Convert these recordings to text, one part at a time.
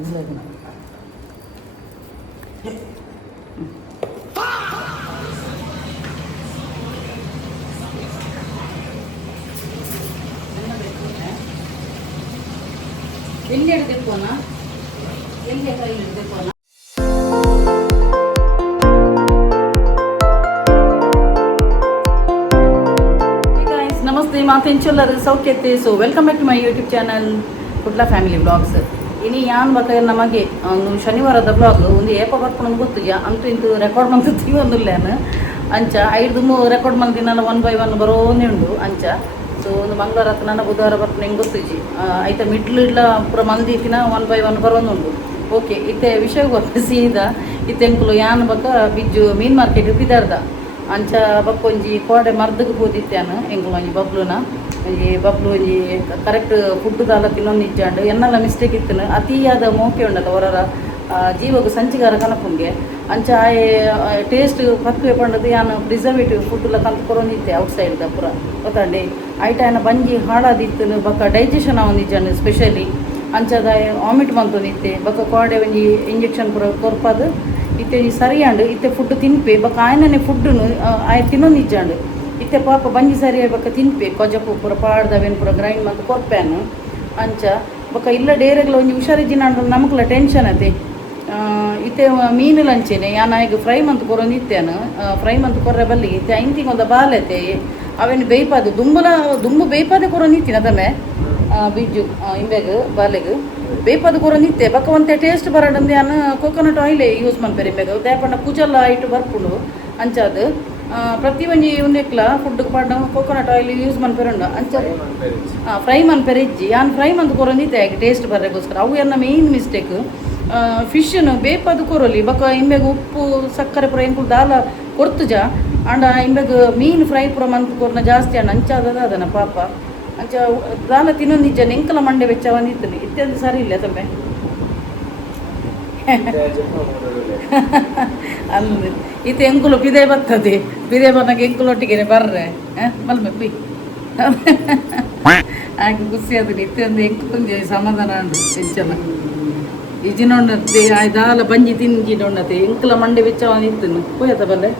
ಉಳ್ಳಾಗನ ಎಲ್ಲಿ ಹಿಡ್ದೆಪ್ಪೋನ ಎಲ್ಲಿ ಕೈ ಹಿಡ್ದೆಪ್ಪೋನ ನಮಸ್ತೆ ಮಾತೆಂಚೊಲ್ಲರು ಸೌಖ್ಯತೆ. So welcome back to my YouTube channel Kudla family vlogs. ಇನ್ನು ಯಾನ್ ಬೇಕಾದ್ರೆ ನಮಗೆ ಒಂದು ಶನಿವಾರದ ಬ್ಲಾಗ್ ಒಂದು ಏಪ ಬರ್ಕೊಂಡು ಗೊತ್ತಿದ್ಯಾ ಅಂತೂ ಇಂತೂ ರೆಕಾರ್ಡ್ ಮಾಡ್ತೀವಿ ಒಂದಿಲ್ಲೇನು ಅಂಚ 5 ರೆಕಾರ್ಡ್ ಮಾಡ್ತೀನಲ್ಲ 1 by 1 ಬರೋನೇ ಉಂಡು ಅಂಚ. ಸೊ ಒಂದು ಮಂಗಳವಾರ ಹತ್ರ ಬುಧವಾರ ಬರ್ತೀನಿ ಹೆಂಗೆ ಗೊತ್ತಿಜ್ಜಿ ಆಯ್ತಾ ಮಿಡ್ಲು ಇಲ್ಲ ಪೂರ ಮಲ್ದಿತ್ತಿನ 1 by 1 ಬರೋನುಂಡು. ಓಕೆ ಇತ್ತೆ ವಿಷಯ ಗೊತ್ತ ಸೀದಾ ಇತ್ತೆಂಕುಲು ಯಾನ್ ಬಕ್ಕ ಬಿಜ್ಜು ಮೀನು ಮಾರ್ಕೆಟ್ ಬಿದ್ದಾರ್ದ ಅಂಚ ಬಕ್ಕೊಂಜಿ ಕೋಡೆ ಮರ್ದಕ್ಕೆ ಹೋದಿತ್ತಾನು ಎಂಕುಲು ಒಂಜಿ ಬಬ್ಲುನ ಒಂಜಿ ಬಬ್ಲು ಒಂಜಿ ಕರೆಕ್ಟ್ ಫುಡ್ ದಾಲ ತಿನ್ನೊಂದು ಇಜ್ಜಾಂಡು ಎನ್ನೆಲ್ಲ ಮಿಸ್ಟೇಕ್ ಇತ್ತನು ಅತಿಯಾದ ಮೋಕೆ ಉಂಡಲ್ಲ ಹೊರರ ಜೀವಗೂ ಸಂಚಿಗಾರ ಕನಪುಂಗೆ ಅಂಚ ಟೇಸ್ಟ್ ಪತ್ವೆ ಪಂಡದು ಯಾನು ಪ್ರಿಸರ್ವೇಟಿವ್ ಫುಡ್ಲ ಕಂತು ಕೊರೊಂದಿತ್ತೆ ಔಟ್ಸೈಡ್ದ ಪೂರ ಗೊತ್ತಾಂಡೆ ಐಟ ಏನ ಬಂಜಿ ಹಾಳಾದಿತ್ತು ಬಕ್ಕ ಡೈಜೆಷನ್ ಆವೊಂದಿಜ್ಜಾಂಡು ಸ್ಪೆಷಲಿ ಅಂಚದ ವಾಮಿಟ್ ಮಂತೊಂದಿತ್ತೆ ಬಕ್ಕ ಕೋಡೆ ಒಂಜಿ ಇಂಜೆಕ್ಷನ್ ಪೂರ ಕೊರ್ಪದು ಇತ್ತೆ ಸರಿಯಾಂಡು ಇತ್ತೆ ಫುಡ್ ತಿನ್ಪೆ ಬಕ್ಕ ಆಯನನೆ ಫುಡ್ನು ಆಯ ತಿನ್ನೊಂದು ಇಜ್ಜಾಂಡು ಇತ್ತೆ ಪಾಪ ಬಂಜಿ ಸರಿ ಬಕ್ಕ ತಿನ್ಪೆ ಕೊಜಪು ಪೂರ ಪಾಡ್ದವೇನು ಪೂರ ಗ್ರೈಂಡ್ ಮಂತ್ ಕೊರ್ಪ್ಯಾನು ಅಂಚ ಬಕ್ಕ ಇಲ್ಲ ಡೇರೆಗ್ಲ ಒಂಜಿ ಹುಷಾರಿಜ್ಜಿನಾಂಡು ನಮಕ್ಲ ಟೆನ್ಷನ್ ಅತೆ ಇತ್ತೆ ಮೀನು ಲಂಚೆನೆ ಯಾನಾಗ ಫ್ರೈ ಮಂತ್ ಕೊರೊಂದು ಇತ್ತೇನು ಫ್ರೈ ಮಂತ್ ಕೊರ್ರೆ ಬಲ್ಲಿಗೆ ಇತ್ತೆ ಐಂತಿಗೆ ಒಂದು ಬಾಲೆತೆ ಅವೇನು ಬೇಯ್ಪಾದು ದುಂಬು ಬೇಯ್ಪಾದೆ ಕೊರೊಂದು ಇತ್ತಿನ ಅದಮ್ಮೆ ಬಿಜ್ಜು ಇಂಬೆಗ್ ಬಾಲೆಗ್ ಬೇಪದು ಕೊರೊಂದಿತ್ತೆ ಬಕ್ಕ ಒಂತೆ ಟೇಸ್ಟ್ ಬರಡಂದು ಯಾನು ಕೋಕೋನಟ್ ಆಯಿಲ್ ಯೂಸ್ ಮನ್ಪೇರಿ ಇಂಬೆಗ್ ದೇಪಂಡ ಕುಜಲ್ಲ ಐಟು ಬರ್ಪುಂಡು ಅಂಚಾದು ಪ್ರತಿ ಒಂಜಿ ಉಂದೆಕ್ಲ ಫುಡ್ ಪಾಡ ಕೋಕೋನಟ್ ಆಯಿಲ್ ಯೂಸ್ ಮನ್ಪೇರುಂಡು ಅಂಚ ಫ್ರೈ ಮನ್ಪೇರಿ ಇಜ್ಜಿ ಯಾನು ಫ್ರೈ ಮಂತ್ ಕೊರೊಂದಿತ್ತೆ ಆಗ ಟೇಸ್ಟ್ ಬರ್ರೆಗೋಸ್ಕರ ಅವು ಎನ್ನ ಮೇಯ್ನ್ ಮಿಸ್ಟೇಕ್ ಫಿಶ್ನು ಬೇಪದು ಕೊರೊಲಿ ಬಕ್ಕ ಇಂಬೆಗ್ ಉಪ್ಪು ಸಕ್ಕರೆ ಪೂರ ಎಂಕುಲು ದಾಲ ಕೊರ್ತುಜ ಅಂಡ ಇಂಬೆಗ್ ಮೀನು ಫ್ರೈ ಪೂರ ಮಂತ್ ಕೊರ್ನ ಜಾಸ್ತಿ ಅಂಡ ಅಂಚಾದದ ಅದನ ಪಾಪ ಅಂಚ ದಾಲ ತಿನ್ನೊಂದು ನಿಜ ಎಂಕಲ ಮಂಡೆ ವೆಚ್ಚ ಒಂದಿತ್ತು ಇತ್ಯಂತ ಸರಿ ಇಲ್ಲ ತಮ್ಮೆ ಅಂದು ಇತ್ತು ಎಂಕುಲು ಪಿದೆ ಬರ್ತದೆ ಪಿದೆ ಬಂದಾಗ ಎಂಕುಲೊಟ್ಟಿಗೆ ಬರ್ರೆ ಮಲ್ಮೆ ಪಿ ಹಾಗೆ ಖುಷಿ ಅದನ್ನ ಇತ್ತೊಂದು ಎಂಕುಲೊಂದು ಸಮಾಧಾನ ಉಂಡು ಹೆಂಚಲ ಇಜಿನೊಂಡತ್ತೆ ದಾಲ ಬಂಜಿ ತಿಂಜಿನೊಂಡತೆ ಎಂಕಲ ಮಂಡೆ ವೆಚ್ಚ ಒಂದಿತ್ತು ಪೋಯತ ಬಲ್ಲೆ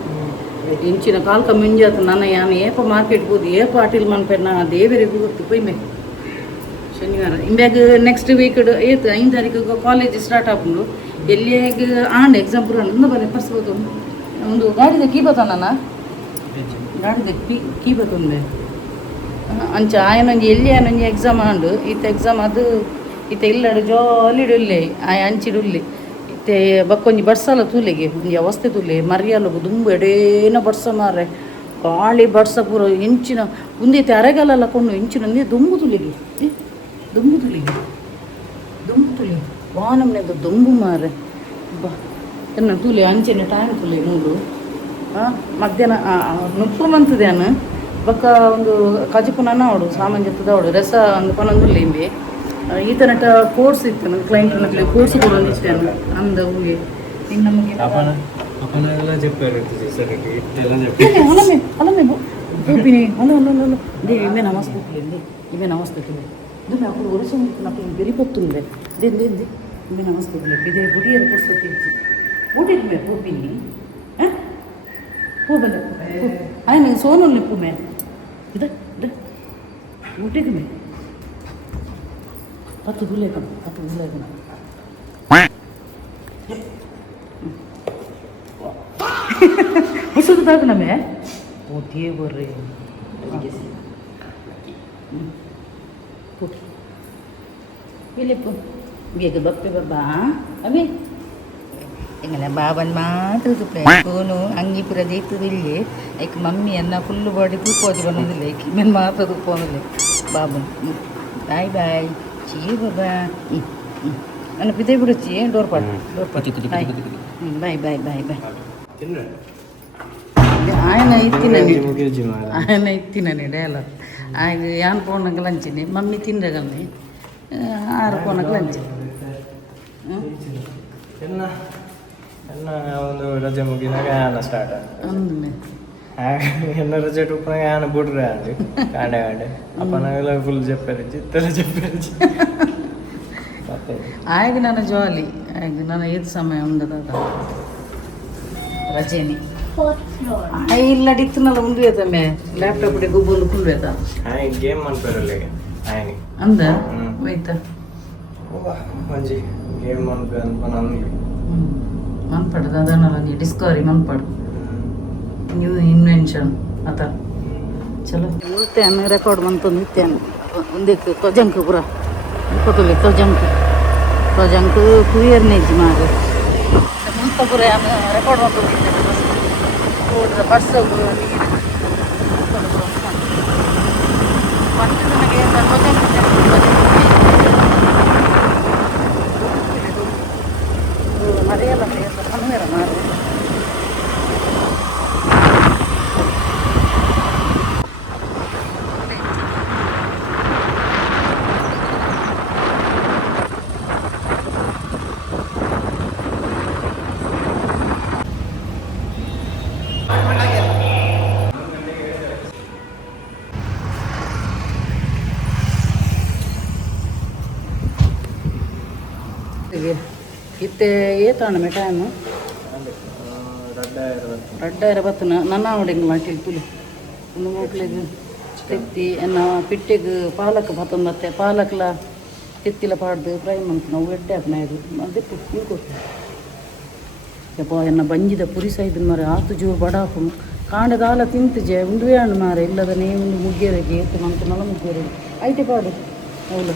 ಇಂಚಿನ ಕಾಲ್ಕ ಮುಂಜಾತ ನನ್ನ ಯಾನು ಏಪ ಮಾರ್ಕೆಟ್ ಹೋದು ಏಪ ಆಟಿಲ್ ಮನ್ಪೇರ್ ನಾ ದೇವರಿಗೆ ಗೊತ್ತು ಪೊಯ್ಮೆ ಶನಿವಾರ ಇಂಬ್ಯಾಗ ನೆಕ್ಸ್ಟ್ ವೀಕ್ ಏತು 5 ತಾರೀಕಿಗೆ ಕಾಲೇಜ್ ಸ್ಟಾರ್ಟ್ ಆಪುಂಡು ಎಲ್ಲಿಯಾಗ ಆಂಡ್ ಎಕ್ಸಾಮ್ ಪೂರ ನಂದು ಬರೀ ಪರ್ಸ್ಬೋದು ಒಂದು ಗಾಡಿದ ಕೀ ಬತ್ತಾನ ಗಾಡಿದ ಕೀ ಬತ್ತೊಂದೆ ಅಂಚ ಆಯನೊಂಜಿ ಎಲ್ಲಿ ಆಯನೊಂಜಿ ಎಕ್ಸಾಮ್ ಆಂಡು ಈತ ಎಕ್ಸಾಮ್ ಅದು ಈತ ಇಲ್ಲಡು ಜಾಲಿಡು ಇಲ್ಲೇ ಆಯ ಅಂಚಿಡುಲ್ಲಿ ಇತ್ತೆ ಬಕ್ಕೊಂಜಿ ಬಡ್ಸಲ್ಲ ತೂಲೆಗೆ ಒಂಜಿ ಅವಸ್ಥೆ ತೂಲೆ ಮರಿಯಲ್ಲಗು ದುಂಬು ಎಡೇನ ಬಡ್ಸ ಮಾರೆ ಗಾಳಿ ಬಡ್ಸ ಪೂರ ಇಂಚಿನ ಉಂದೈತೆ ಅರೆಗಾಲೆಲ್ಲ ಕೊಂಡು ಇಂಚಿನ ಒಂದೇ ದುಂಬು ತುಲಿಗೆ ದುಂಬು ತುಲಿ ವಾನಮ್ನೆದು ದುಂಬು ಮಾರೆ ಬಾ ಎನ್ನ ತೂಲೆ ಅಂಚೆನೆ ಟೈಮ್ ತುಲೆ ಮೂಲು ಮಧ್ಯಾಹ್ನ ನುಪ್ಪು ಮಂತದೇನು ಬಕ್ಕ ಒಂದು ಕಜಿಪುನ ಅವಡು ಸಾಮಾನ್ಯತದ ಅವಡು ರಸ ಒಂದು ಪನೊಂದುಲ್ಲೆ ಇಂಬೆ ಈತನಟ ಕೋರ್ಸ್ ಇತ್ತು ಕ್ಲೈಂಟ್ ಕೋರ್ಸ್ ಕೂಡ ಇಷ್ಟೇನು ಅಂದ ಹೂಗೆ ಇನ್ನು ನಮಗೆ ಹೊಲಮೆ ದೇವಿ ಇಮೆ ನಮಸ್ತೆ ಇಮೆ ನಮಸ್ತೆ ದುಮ್ಮೆ ಅప్పుడు ಒರಸು నాకు ಬೆರಿಪೊತ್ತುಂದೆ ದಿಂದೆ ಇಮೆ ನಮಸ್ತೆ ಇದೇ ಬುಡಿಯರ ಪುಸ್ತಕ ಊಟಿಗೆ ಮೇ ಪೂಪಿನಿ ಹೂ ಬಂದ ಆಯ್ ನಂಗೆ ಸೋನು ನಿಪ್ಪು ಮೇ ಇದೆ ಊಟಿಗೆ May 10 bulan Maksud tak namanya? Oh dia boleh. Pilih pun. Biar gebab pe baba. Abi. Engala baban ಮಾತ್ರ ತುಪ್ಪು ಅಂಗಿ ಪುರ ದೇತದಿಲ್ಲ ಐಕ್ ಮಮ್ಮಿ ಅನ್ನ ಫುಲ್ ಬಾಡಿ ತುಪ್ಪೋದಿ ಬಂದಿಲ್ಲ ಐಕ್ ಮೆನ್ ಮಾತ್ರ ತುಪ್ಪೋದಿಲ್ಲ ಬಾಬನ್ ಬಾಯ್ ಬಾಯ್ ची बाबा अन्न पिते बिडुच्ची डोर बाय बाय बाय बाय ఆయన ఇత్తినని డైలాగ్ ఆయన యాన్ పోనకు లంచిని మమ్మీ తినగలని 6 పోనకు లంచి ಒಂದು ರಜೆ ಮುಗಿನಾಗ ಯಾನ ಸ್ಟಾರ್ಟ್ ಅಂದ್ನೆ ಎಲ್ಲ ರಜೆ ಟುಪ್ಪನಾಗ ಯಾನ ಬಿಡ್ರೆ ಅಂడి ಕಾಂಡೆ ಅಪ್ಪ ನಾವೆಲ್ಲ ಫುಲ್ చెప్పారు చిత్తలు చెప్పారు ಆಗ ನನ್ನ ಜಾಲಿ ಆಗ ನನ್ನ ಏದು ಸಮಯ ಉಂಡದ ರಜೆನಿ ಇಲ್ಲಡಿತ್ತನಲ್ಲ ಮುಂದುವೇತಮ್ಮೆ ಲ್ಯಾಪ್ಟಾಪ್ ಗುಬ್ಬೊಂದು ಕುಂದುವೇತ ಗೇಮ್ ಅನ್ಪೇರಲ್ಲ ಅಂದ ಹೋಯ್ತಾ ಮಂಜಿ ಗೇಮ್ ಅನ್ಪೇ ಮನ್ಪಡ್ದು ಅದನ್ನೆಲ್ಲ ನೀ ಡಿಸ್ಕವರಿ ಮನ್ಪಡು ನ್ಯೂ ಇನ್ವೆನ್ಷನ್ ಆತ ಚಲೋ ನೃತ್ಯನ ರೆಕಾರ್ಡ್ ಬಂತು ನೃತ್ಯನ ಒಂದಿತ್ತು ತೊಜಂಕ್ ಪುರ ಕೊಟ್ಟಲಿ ತೊಜಂಕ್ ಕುಯರ್ನೇಜಿ ಮಾಗ ಮುಂತ ಪುರ ರೆಕಾರ್ಡ್ ಬಂತು ಬಸ್ ನನಗೆ ಮರೆಯಲ್ಲ ಮನೆಯರ ಮಾರು ಇತ್ತೆ ಏತಾಣ ಮೆಟಾನು ರಡ್ಡ ಬತ್ತನ ನನ್ನ ಅವಡೆಂಗ್ ಮಾಟಿಲ್ ತುಲಿ ಒಂದು ಮಕ್ಕಳಿಗೆ ತೆತ್ತಿ ಎನ್ನ ಪಿಟ್ಟೆಗೆ ಪಾಲಕ್ ಬತ್ತೊಂದು ಮತ್ತೆ ಪಾಲಕ್ಲ ತೆತ್ತಿಲ ಪಾಡ್ದು ಫ್ರೈ ಮಾಡ್ತು ನಾವು ಎಡ್ಡೆ ಹಾಕ್ನ ಇದು ಅದಕ್ಕೆ ನೀವು ಕೊಟ್ಟು ಯಪ್ಪ ಎನ್ನ ಬಂಜಿದ ಪುರಿ ಸೈದು ಮಾರೆ ಆತು ಜೋರು ಬಡಾಕು ಕಾಂಡದ ಹಾಲ ತಿಂತಿಜೆ ಉಂಡುವೆ ಹಣ್ಣು ಮಾರೆ ಇಲ್ಲದ ನೇ ಒಂದು ಮುಗ್ಗೆರೆಗೆ ಏತು ಮಂತು ನಲ ಮುಗ್ಗೆರೆಗೆ ಐತೆ ಪಾಡು ಅವಳು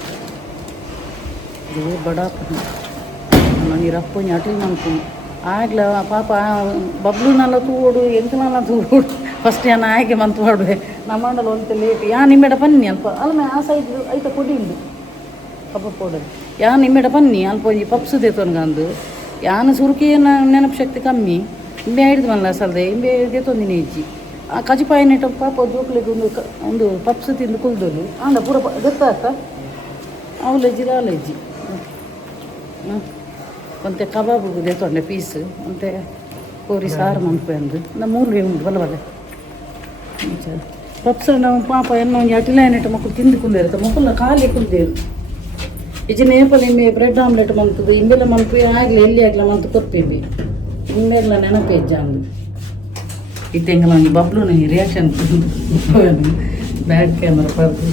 ಜೋರು ಬಡಾಕು ನೀರು ಅಪ್ಪನಿ ಅಟಲ್ ಮಾಡ್ತೀನಿ ಆಗ್ಲ ಪಾಪ ಬಬ್ಲುನೆಲ್ಲ ತೂಡು ಎಂಕನೆಲ್ಲ ತೂಡು ಫಸ್ಟ್ ನಾನು ಆಯ್ಕೆ ಮಂತು ಮಾಡುವೆ ನಮ್ಮ ಮಂಡಲ ಒಂತ ಲೇಟ್ ಯಾ ನಿಮ್ಮೆಡ ಬನ್ನಿ ಅಲ್ಪ ಅಲ್ಲ ಆ ಸೈಡ್ ಐತ ಕೊಡಿ ಉಂಡು ಕಬ್ಬ ಪೌಡರ್ ಯಾ ನಿಮ್ಮೆಡ ಬನ್ನಿ ಅಲ್ಪ ಒಂಜಿ ಪಪ್ಸು ದೇತೊನ್ಗಂದು ಯಾನ ಸುರುಕಿನ ನೆನಪು ಶಕ್ತಿ ಕಮ್ಮಿ ಇಂಬೆ ಹಿಡಿದು ಮಲ್ಲ ಸಲ್ದೆ ಇಂಬೆ ದೇತೊಂದಿನ ಇಜ್ಜಿ ಆ ಕಜಿಪಾಯಿ ನೆಟ್ಟ ಪಾಪ ಜೋಕ್ಲಿಗೆ ಒಂದು ಪಪ್ಸು ತಿಂದು ಕುಲ್ದೋದು ಆಂಡ ಪೂರ ಗೊತ್ತಾಗ್ತ ಅವಲೆಜ್ಜಿ ರಾಲೆಜ್ಜಿ ಒಂತೆ ಕಬಾಬು ದೇತೊಂಡೆ ಪೀಸ್ ಒಂತೆ ಕೋರಿ ಸಾರು ಮನ್ಪೆ ಅಂದು ನಮ್ಮ ಮೂರು ಉಂಟು ಬಲ್ಲ ಬಲ್ಲ ಪಪ್ಸ ನಾವು ಪಾಪ ಎನ್ನ ಒಂದು ಅಟಿಲೈನೆಟ್ ಮಕ್ಕಳು ತಿಂದು ಕುಂದಿರುತ್ತೆ ಮಕ್ಕಳ ಖಾಲಿ ಕುಂದೇರು ಇಜಿ ನೇಪಲ್ ಇಂಬೆ ಬ್ರೆಡ್ ಆಮ್ಲೆಟ್ ಮಂತದ್ದು ಇಂಬೆಲ್ಲ ಮನ್ಪು ಆಗಲಿ ಎಲ್ಲಿ ಆಗಲ ಮಂತು ಕೊರ್ಪೇಬಿ ಇಂಬೆಲ್ಲ ನೆನಪೇ ಇಜ್ಜ ಅಂದು ಇತ್ತೆಂಗಲ ಒಂದು ಬಬ್ಲು ರಿಯಾಕ್ಷನ್ ಬ್ಯಾಡ್ ಕ್ಯಾಮರಾ ಪಡ್ದು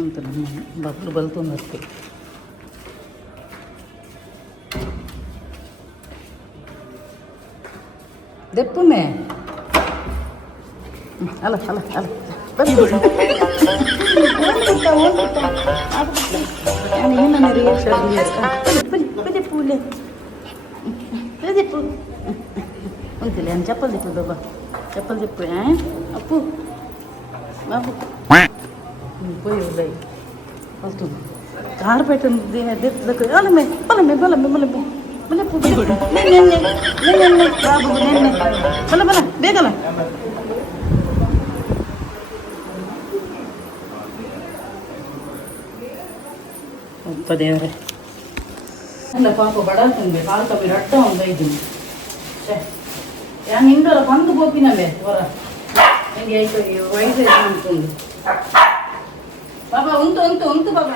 ಅಂತ ನಮ್ಮ ಬಬ್ಲು ಬಲ್ತೊಂದು ಅಷ್ಟೇ ದೆಪ್ಪುನೆ ಅಲ್ಲ ಅಲ್ಲ ಅಲ್ಲ ಏನನ್ನ ರಿಯಾಕ್ಷನ್ ಒಂದಿಲ್ಲ ಏನು ಚಪ್ಪಲ್ ದಿಪ್ಪು ಬಾಬಾ ಚಪ್ಪಲ್ ದಿಪ್ಪು ಅಪ್ಪು ಬಾಬು పోయి ఉన్నాయి వస్తు కార్పెట్ అలమే బలమే బలమే బలమే బలపు బాబు బల బల ಬೇಗಲ ಒಪ್ಪ ದೇವರೇ ಅಲ್ಲ ಪಾಪ ಬಡಾತಂದೆ ಕಾಲು ಕಮ್ಮಿ ರಟ್ಟ ಒಂದು ಐದು ಯಾನ್ ಹಿಂದರ ಬಂದು ಗೋಪಿನವೇ ಹೊರ ನನಗೆ ಆಯ್ತು ವಯಸ್ಸು ಅಂತಂದು ಬಾಬಾ ಉಂಟು ಬಾಬಾ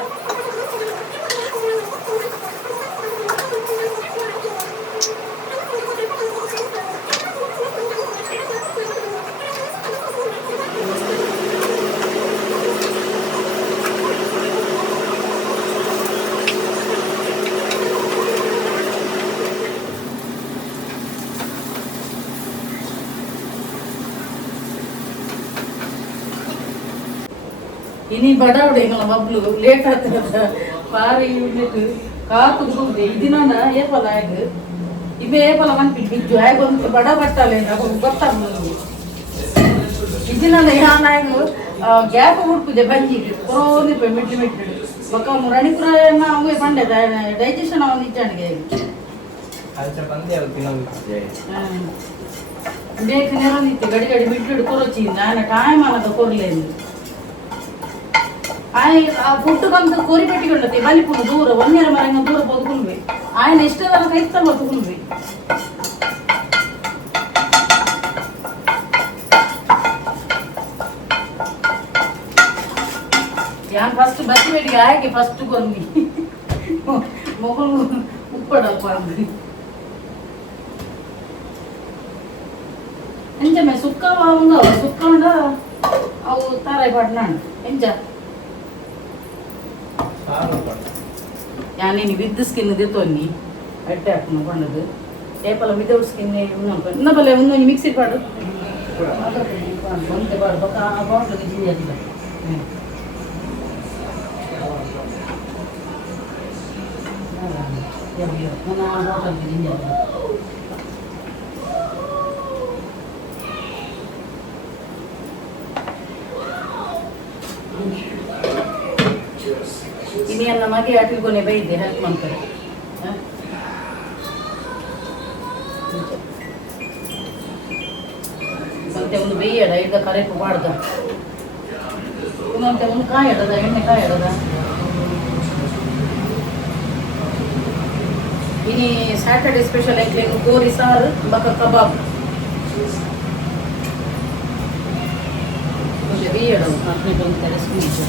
ಇನಿ ಬಡಾವಡೆ ಬಬ್ಲು ಲೇಟ್ ಆಗ್ತದ ಪಾರಿ ಯೂನಿಟ್ ಕಾತು ಹೋಗುದೆ ಇದಿನ ಏಪಲ ಆಗ ಇವೇ ಏಪಲ ಮನ್ಪಿಟ್ಟು ಬಿದ್ದು ಆಗ ಒಂದು ಬಡ ಬಟ್ಟಲೆ ಗೊತ್ತಾಗ್ಬೋದು ಇದಿನ ಯಾನಾಗ ಗ್ಯಾಪ್ ಹುಡ್ಕುದೆ ಬಂಜಿಗೆ ಪುರೋನಿ ಮಿಟ್ಟು ಮಿಟ್ಟು ಬೊಕ್ಕ ರಣಿ ಅವೇ ಬಂಡೆ ಡೈಜೆಷನ್ ಅವನು ಇಚ್ಚಾಣಿಗೆ ಬೇಕು ನೆರನಿತ್ತು ಗಡಿ ಗಡಿ ಬಿಟ್ಟು ಕೊರಚಿ ನಾನು ಟೈಮ್ ಅನ್ನೋದು ಕೊರ್ಲೇನು ಆ ಫುಡ್ ಬಂದು ಕೋರಿ ಪೆಟ್ಟಿಕೊಳ್ಳುತ್ತೆ ಬಲಿಪುಣ ದೂರ ಒಂದೇರ ಮರಂಗ ದೂರ ಬದುಕುಲ್ವಿ ఆయన ಇಷ್ಟದಲ್ಲ ಕೈತಲ್ಲ ಬದುಕುಲ್ವಿ ಯಾನ್ ಫಸ್ಟ್ ಬಸ್ ಬೇಡಿಗೆ ಆಯ್ಕೆ ಫಸ್ಟ್ ಕೊಂದಿ ಮೊಗಲು ಉಪ್ಪಡಪ್ಪ ಅಂದ್ರಿ ಎಂಜಮ್ಮೆ ಸುಕ್ಕ ಸುಕ್ಕೊಂಡ ಅವು ತಾರಾಯಿ ಪಡ್ನ ಎಂಜ ഞാനിനി വിത്ത് സ്കിന്ന് തിത്തോന്നി അട്ടാക്കുന്നു പണ്ടത് ഏപ്പല വിതൗട്ട് സ്കിന്ന് ഇന്ന പോലെ ഒന്ന് മിക്സി പാടും ಒಂದೇ ಪಾಡು ಪಕ್ಕ ಆ ಬಾಟ್ಲಿಗೆ ಜಿಂಜಿ ಹಾಕಿಲ್ಲ ನಾನು ಆ ಬಾಟಲ್ಗೆ ಜಿಂಜಿ ಹಾಕಿಲ್ಲ ಇನಿ ನನ್ನ ಮಗೆ ಅಟಿಲ್ಕೊನೆ ಬೈದೆ ಹೆಲ್ಪ್ ಮಾಡ್ತಾರೆ ಮತ್ತೆ ಒಂದು ಬೇಯಡ ಈಗ ಕರೆಕ್ಟ್ ಮಾಡ್ದ ಇನ್ನೊಂತೆ ಒಂದು ಕಾಯಿ ಇಡದ ಎಣ್ಣೆ ಕಾಯಿ ಇಡದ ಇನಿ ಸ್ಯಾಟರ್ಡೆ ಸ್ಪೆಷಲ್ ಐಕ್ಲೆ ಗೋರಿ ಸಾರು ಬಕ ಕಬಾಬ್ ಒಂದು ಬೇಯಡ ಒಂದು ಸ್ಪೀಚ್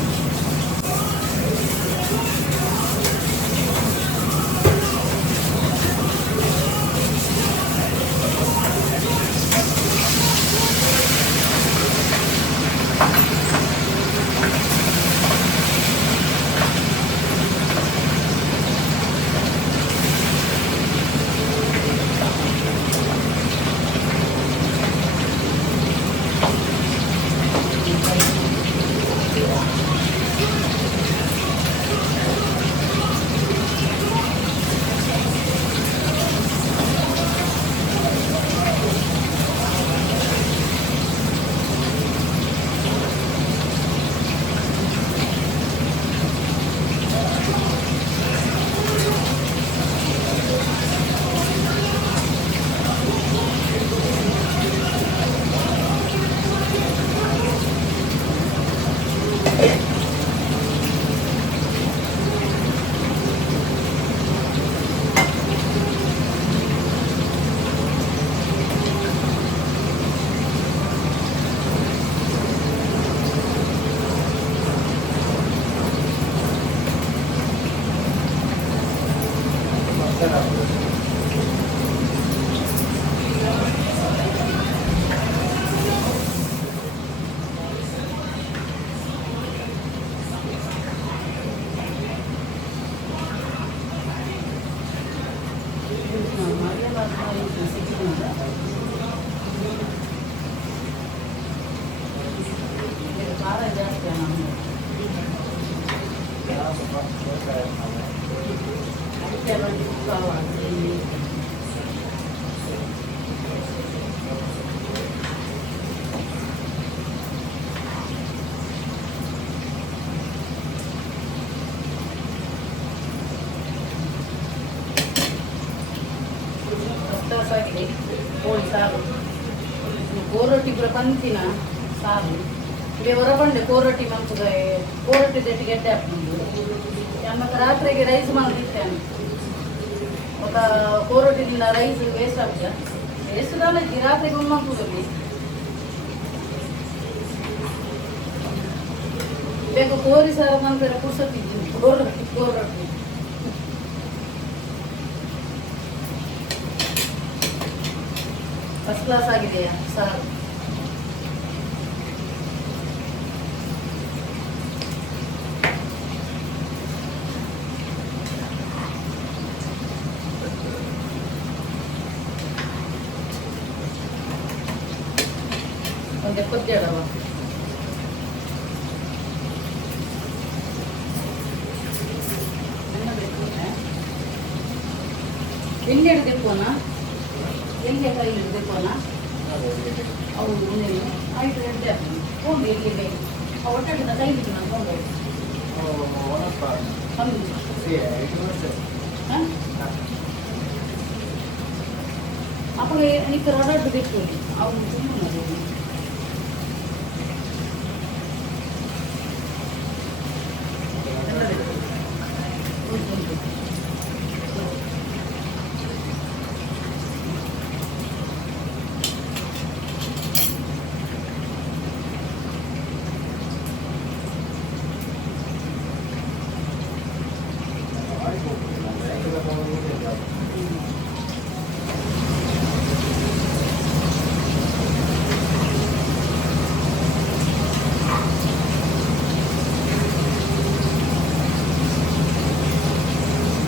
ಕೋಳಿ ಸಾರು ಕೋರೊಟ್ಟಿ ಪೂರ ಪಂತಿನ ಸಾರು ಇಡೆ ಹೊರಬಂಡೆ ಕೋರೊಟ್ಟಿ ಮಂತದ ಕೋರೊಟ್ಟಿ ದೆಟ್ಟಿ ಗೆಡ್ಡೆ ಹಾಕೊಂಡು ನಮ್ಮಕ್ಕ ರಾತ್ರಿಗೆ ರೈಸ್ ಮಾಡಿರ್ತೇನೆ ఒక ಕೋರೊಟ್ಟಿ ದಿನ ರೈಸ್ ವೇಸ್ಟ್ ಆಗ್ತದೆ ವೇಸ್ಟ್ ತಾನೆ ರಾತ್ರಿಗೆ ಒಮ್ಮಂತದಲ್ಲಿ ಬೇಕು ಕೋರಿ ಸಾರು ನಂತರ ಕುರ್ಸತ್ತಿದ್ದೀನಿ ಕೋರೊಟ್ಟಿ ಫಸ್ಟ್ ಕ್ಲಾಸ್ ಆಗಿದೆಯಾ ಸಾರು ಒಂದು 70 ಅಡವ ಎಲ್ಲಿ ಹಿಡ್ದೆಪ್ಪೋನಾ ಎಲ್ಲಿ ಕೈ ಹಿಡ್ದೆಪ್ಪೋನಾ ಹೌದು ಆಯ್ತು ಹಿಡ್ದೆ ಹೋಗಿ ಎಲ್ಲಿಗೆ ಒಟ್ಟಾಗಿನ ಕೈ ಹಿಡಿದು ನಾನು ತೊಗೊಂಡು ಅಪ್ಪಗೆ ನಿಕ್ಕ ರೊಡಾಟು ಬೇಕು ಅವನು ಸುಮ್ಮನೆ.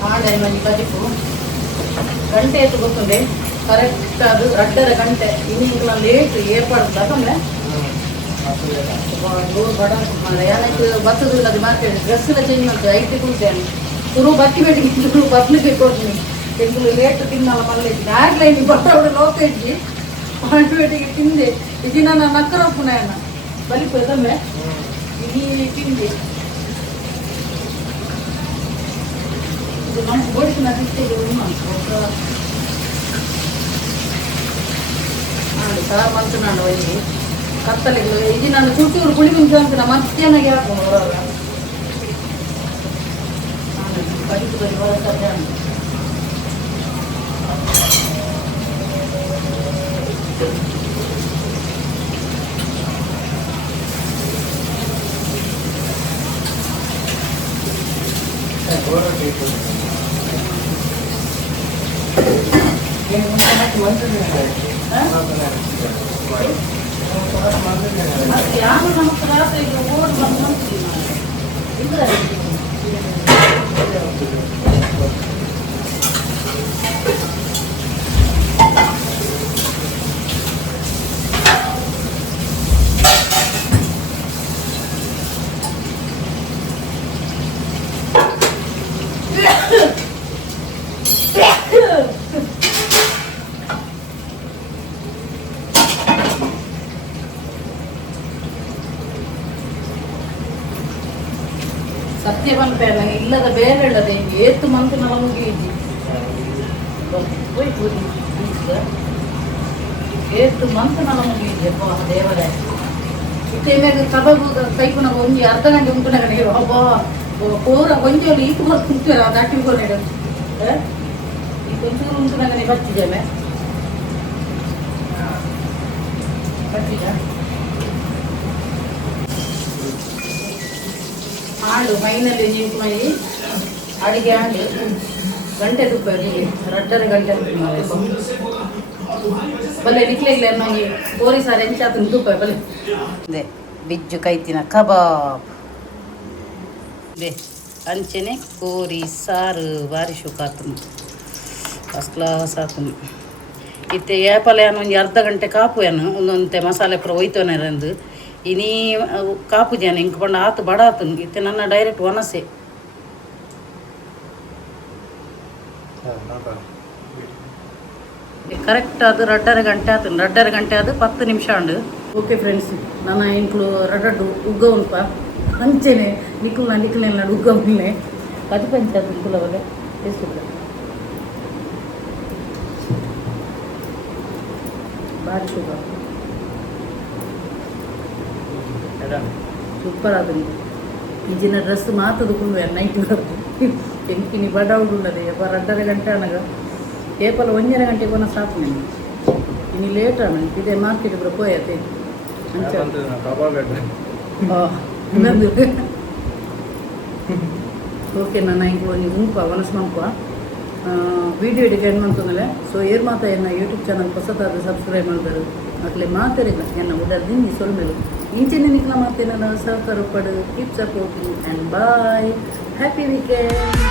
ಆಡೆ ಮಂದಿ ಬದಿಪು ಗಂಟೆ ಎತ್ತು ಗೊತ್ತುಂಡೆ ಕರೆಕ್ಟ್ ಅದು 2:30 ಗಂಟೆ ಇನ್ನಿಂಗ್ಲ ಲೇಟ್ ಏರ್ಪಾಡು ತಗೊಂಡೆ ಬಡ ಏನಕ್ಕೆ ಬರ್ತದಿಲ್ಲ ಅದು ಮಾರ್ಕೆಟ್ ಡ್ರೆಸ್ ಎಲ್ಲ ಚೇಂಜ್ ಮಾಡ್ತೇವೆ ಐಟಿ ಕುಂತೇನೆ ಶುರು ಬತ್ತಿ ಬೇಡಿಗೆ ಶುರು ಬದ್ಲಿಗೆ ಕೊಡ್ತೀನಿ ಎಂಗುಲು ಲೇಟ್ ತಿನ್ನಲ್ಲ ಮಲ್ಲೆ ಆಗ್ಲೇ ನೀವು ಬರೋಡು ಲೋಕ ಇದ್ದಿ ಬೇಟಿಗೆ ತಿಂದೆ ಇದನ್ನ ನಾನು ನಕ್ಕರಪ್ಪನ ಬಲಿಪು ಎದಮ್ಮೆ ಇಲ್ಲಿ ತಿಂದೆ ಇದು ಮನಸ್ಸು ಬೋಡಿಸಿನ ತಿಂತೇವೆ ನಾನು ಸಾರು ಮಂತು ನಾನು ಒಯ್ಯಿ ಕತ್ತಲೆಗಳು ಇದು ನಾನು ಚುಟ್ಟೂರು ಪುಳಿ ಮುಂಚೆ ಅಂತ ಮಧ್ಯಾಹ್ನಗೆ ಹಾಕೋಣ ಹೊರಗ ಬಡಿದು ಬರಿ ಹೊರ ಸದ್ಯ ಯಾರು ನಮ್ಮ ರಾತ್ರಿ ಓಡ್ ಬಂದು ಮಾಡ್ತೀವಿ ಸತ್ಯ ಬಂದ್ಪೇರ ಇಲ್ಲದ ಬೇರೆ ಇಲ್ಲದೆ ಏತು ಮಂತು ನಲ ಮುಗಿಲಿದ್ದಿ ಏತು ಮಂತು ನಲ ಮುಗಿಲಿದ್ದೆ ದೇವರೇ ಇತ್ತೇಮ್ಯಾಗ ಕಬಾಬು ಕೈಪುನ ಒಂಜಿ ಅರ್ಧ ಗಂಟೆ ಉಂಟುನಾಗ ನೀರು ಹಬ್ಬ ಪೂರ ಕೊಂಚೋಲಿ ಈತು ಹೊತ್ತು ಕುಂತೀರ ದಾಟಿಕೊಂಡು ಈ ಕೊಂಚೂರು ಉಂಟುನಾಗ ನೀವು ಬಚ್ಚಿದ್ದೇವೆ ಬಚ್ಚಿದ ಆಡು ಮೈನಲ್ಲಿ ನೀವು ಮೈ ಅಡಿಗೆ ಆಡು ಗಂಟೆ ತುಪ್ಪ ಅಡಿಗೆ 2:30 ಗಂಟೆ ಬಲ್ಲೆ ನಿಕ್ಲಿಲ್ಲ ನಂಗೆ ಕೋರಿ ಸಾರು ಎಂಚಾತು ತುಪ್ಪ ಬಲ್ಲೆ ಇದೆ ಬಿಜ್ಜು ಕೈತಿನ ಕಬಾಬ್ ಇದೆ ಅಂಚೆನೆ ಕೋರಿ ಸಾರು ಬಾರಿ ಶುಕಾತು ಫಸ್ಟ್ ಕ್ಲಾಸ್ ಆತು ಇತ್ತೆ ಏಪಲೆಯನ್ನು ಒಂದು ಅರ್ಧ ಗಂಟೆ ಕಾಪು ಏನು ಒಂದೊಂತೆ ಮಸಾಲೆ ಪುರ ಒಯ್ತೋನೆರಂದು ಇನಿ ಕಾಪು ಜನ ಇಂಕ ಬಂಡ ಆತು ಬಡ ಆತು ಇತ್ತೆ ನನ್ನ ಡೈರೆಕ್ಟ್ ಒನಸೆ ಕರೆಕ್ಟ್ ಅದು 2:30 ಗಂಟೆ ಆತು 2:30 ಗಂಟೆ ಅದು 10 ನಿಮಿಷ ಉಂಡು ಓಕೆ ಫ್ರೆಂಡ್ಸ್ ನನ್ನ ಇಂಕ್ಲು ರಡ್ಡು ಉಗ್ಗ ಉಂಪ ಅಂಚೆನೆ ನಿಕ್ಲೆಲ್ಲ ಉಗ್ಗ ಉಳ್ಳೆ 10 ಪಂಚಾಯತ್ ಇಂಕುಲವಲ್ಲ ಎಷ್ಟು ಭಾರಿ ಶುಭ ಸೂಪರ್ ಆದನಿ ಈಜಿನ ಡ್ರೆಸ್ ಮಾತದುಕೊಂಡು ನೈಟ್ ಬರ್ತದೆ ಎಂಕಿನಿ ಬಡವುಳ್ಳದೆ 2:30 ಗಂಟೆ ಅನಗ ಏಪಲ್ 1:30 ಗಂಟೆಗೆ ಒನ ಸಾಕು ನನಗೆ ಇನ್ನು ಲೇಟ್ ನನಗೆ ಇದೇ ಮಾರ್ಕೆಟ್ ಬರ ಪೋಯತೆ ಓಕೆ ನನ್ನ ಇಂಕೊ ನೀವು ಉಂಪ ಒನಸ್ ಮಂಪ ವಿಡಿಯೋ ಹಿಡಿಗೆ ಏನು ಅಂತಂದರೆ ಸೊ ಏರ್ ಮಾತಾ ಎನ್ನ ಯೂಟ್ಯೂಬ್ ಚಾನಲ್ ಹೊಸದಾದ ಸಬ್ಸ್ಕ್ರೈಬ್ ಮಾಡಿದರು ಅಕ್ಲೆ ಮಾತಾಡಿಲ್ಲ ಎನ್ನ ಉಡರ್ದಿಂದಿ ಸೊಲ್ಮೆಲು ಇಂಚಿನ ನಿಕ್ಲ ಮಾತೇನೆಲ್ಲ ಸಹಕಾರ ಪಡು keep supporting and bye happy weekend